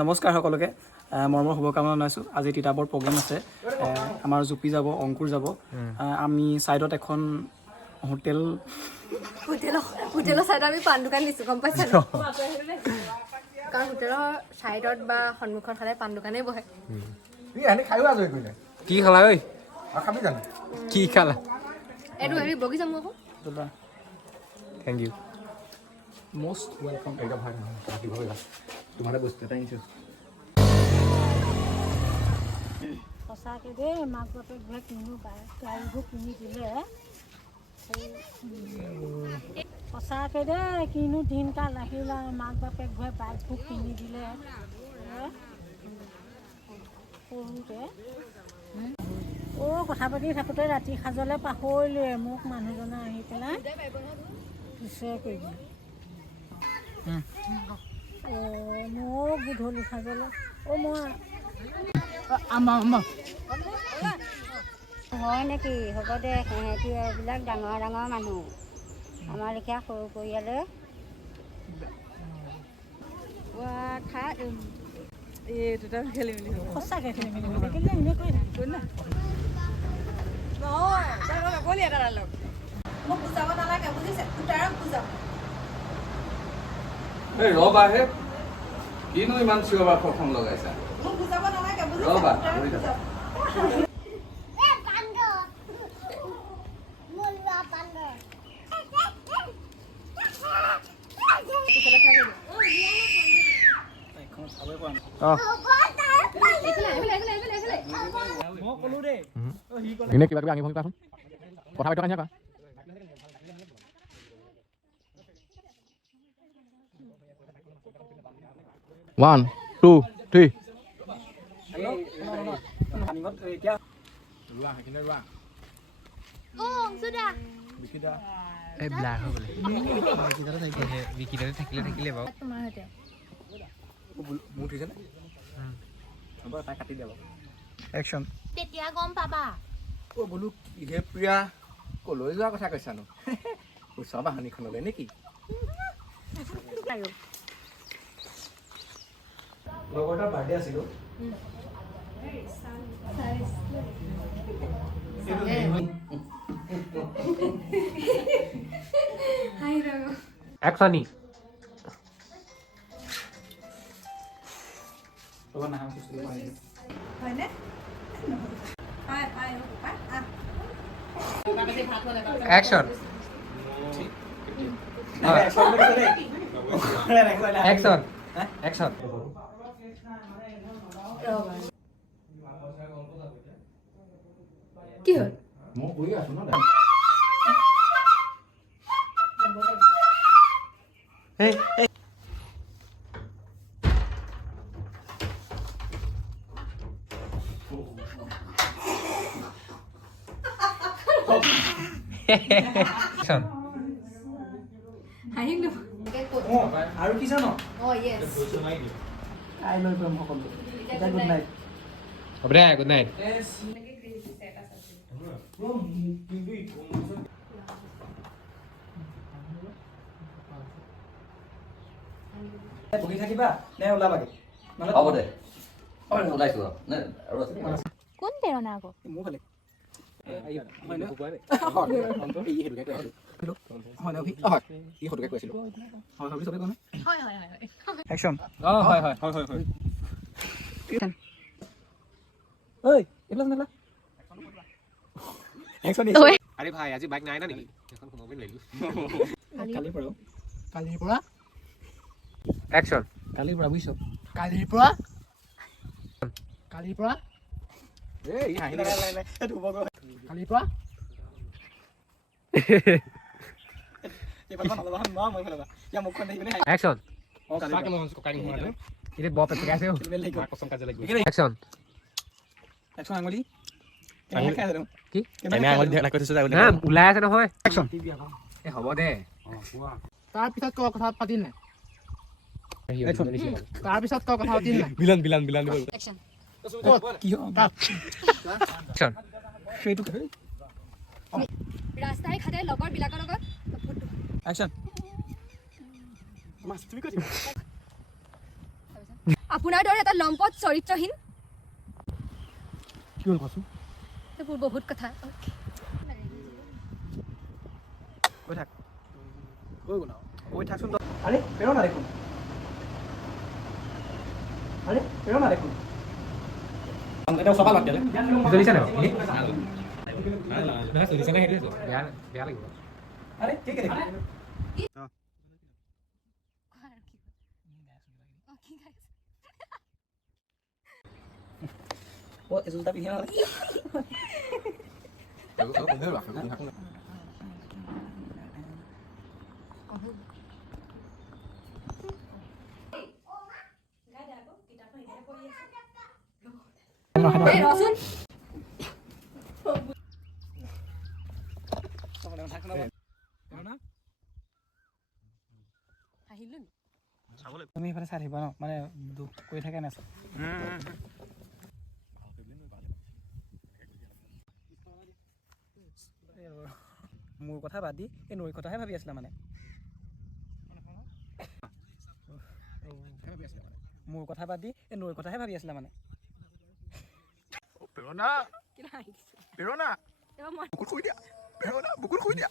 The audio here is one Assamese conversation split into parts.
নমস্কাৰ সকলোকে মৰমৰ শুভকামনা জনাইছোঁ। আজি তিতাবৰ প্ৰগ্ৰেম আছে, আমাৰ জুপি যাব, অংকুৰ যাব। আমি ছাইডত এখন হোটেলৰ ছাইডত আমি পাণ দোকান দিছোঁ, গম পাইছা? কাৰণ হোটেলৰ ছাইডত বা সন্মুখত সদায় পাণ দোকানেই বহে। কি খালা ঐ? কি খালা? এইটো হেৰি বগি যাম আকৌ। Thank you. Most welcome. তোমাৰ বস্তু এটা আনিছোঁ। সঁচাকৈ দেই, মাক বাপেকবোৰে কিনো গাড়ীবোৰ কিনি দিলে। সঁচাকৈ দেই, কিনো দিনকাল আহিলে, মাক বাপেকবোৰে বাইকবোৰ কিনি দিলে সৰুতে। কথা পাতি থাকোঁতে ৰাতি সাজলৈ পাহৰিলোৱে, মোক মানুহজনে আহি পেলাই পিছে কৰিব। মোক গধূলি সাজলৈ হয় নেকি? হ'ব দে, সিহঁতি এইবিলাক ডাঙৰ ডাঙৰ মানুহ, আমাৰ লেখীয়া সৰু পৰিয়ালে সঁচাকৈ খেলি মেলি হৈ থাকিলে এনে কৈ থাকোঁ না। মোক বুজাব নালাগে, বুজিছে? খুটাৰক বুজাব। এই ৰবা হে, কিনো ইমান চিঞৰ বাখৰ লগাইছা? মোক বুজাব নালাগে, বুজিছে? ৰবা, খুটাৰক বুজাব। এনে কিবা কিবি আঙি ভঙি কোৱাচোন, কথা পাতি থকা নিচিনা কোৱা। 1 2 3 একশ্যন। তেতিয়া গম পাবা। বোলো কিহে প্ৰিয়া, কলৈ যোৱা কথা কৈছানো? ওচৰ বাহনিখনলৈ নেকি? লগৰ এটাৰ বাৰ্থডে আছিলো। একচনি হয়নে? অ্যাকশন অ্যাকশন অ্যাকশন কি হ'ল? মই কৈ আছো ন। অ্যাকশন হাঁহিলো। আৰু কি জানো? য়েছ। আই লৈ কৰিম সকলো। এটা গুড নাইট। হ'ব দে, গুড নাইট। বহি থাকিবা নে ওলাবাগে? হ'ব দে, ওলাইছো আৰু কোন প্ৰেৰণা আকৌ? মোৰ ফালে একশ্যন। হয় হয় আৰে ভাই আজি বাইক নাই না নেকি? এখন সোমাবই লাগিল। কালিৰ পৰা অ্যাকশন কালিৰ পৰা বুজিছ? কালিৰ পৰা এই হাঁহি কালিৰ পৰা অ্যাকশন এটা বপ পেগাইছে কসম কাজে লাগবে। অ্যাকশন একশ্যন আঙুলি কি এনে আঙুলি দেখা কৈছো যাবলৈ না ওলাই আছে নহয়। অ্যাকশন এ হ'ব দে। তাৰপিছত কথা পাতিল নাই? তাৰপিছত কথা পাতিল নাই? বিলান একশ্যন। কি অ্যাকশন সেইটো ৰাস্তাই ঘাটে লগৰবিলাকৰ লগত একশ্যন। আপুনি আপোনাৰ দৰে এটা লম্পট চৰিত্ৰহীন কি হ'ল কচোন সেইবোৰ বহুত কথা কৈ থাক কৈ থাকচোন আৰে প্ৰেৰণা দেখোন এটা ওচৰ পৰা লাগ জ্বলিছে নাই নহয় জ্বলিছে নাই সেইটোৱে বেয়া লাগিব আৰে ঠিক আছে ও এজোতা পিন্ধি ৰচোন আহিলো তুমি এইফালে চাই থাকিবা ন মানে দুখ কৰি থাকে না মোৰ কথা বাদ দি এই নৈৰ কথাহে ভাবি আছিলা মানে মোৰ কথা বাদ দি এই নৈৰ কথাহে ভাবি আছিলা মানে প্ৰেৰণা প্ৰেৰণা বুকুত শুই দিয়া প্ৰেৰণা বুকুত শুই দিয়া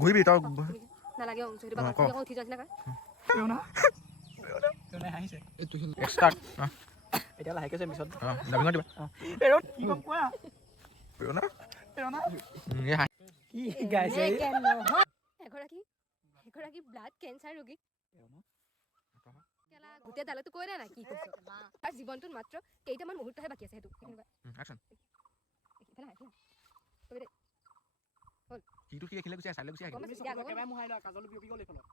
ঘূৰিবি তই নালাগে উঠি যোৱা নিচিনা হাঁহিছে এতিয়া লাহেকে যে পিছত কি গাইছে এগৰাকী ব্লাড কেঞ্চাৰ ৰোগী গোটেই ডালতো কৈ নাই কি কৈছ তাৰ জীৱনটোত মাত্ৰ কেইটামান মুহূৰ্তহে বাকী আছে সেইটো কিটো কি দেখিলে গুচি আহ চালে গুচি আহ কাজল বিয়পি গ'ল এইফালত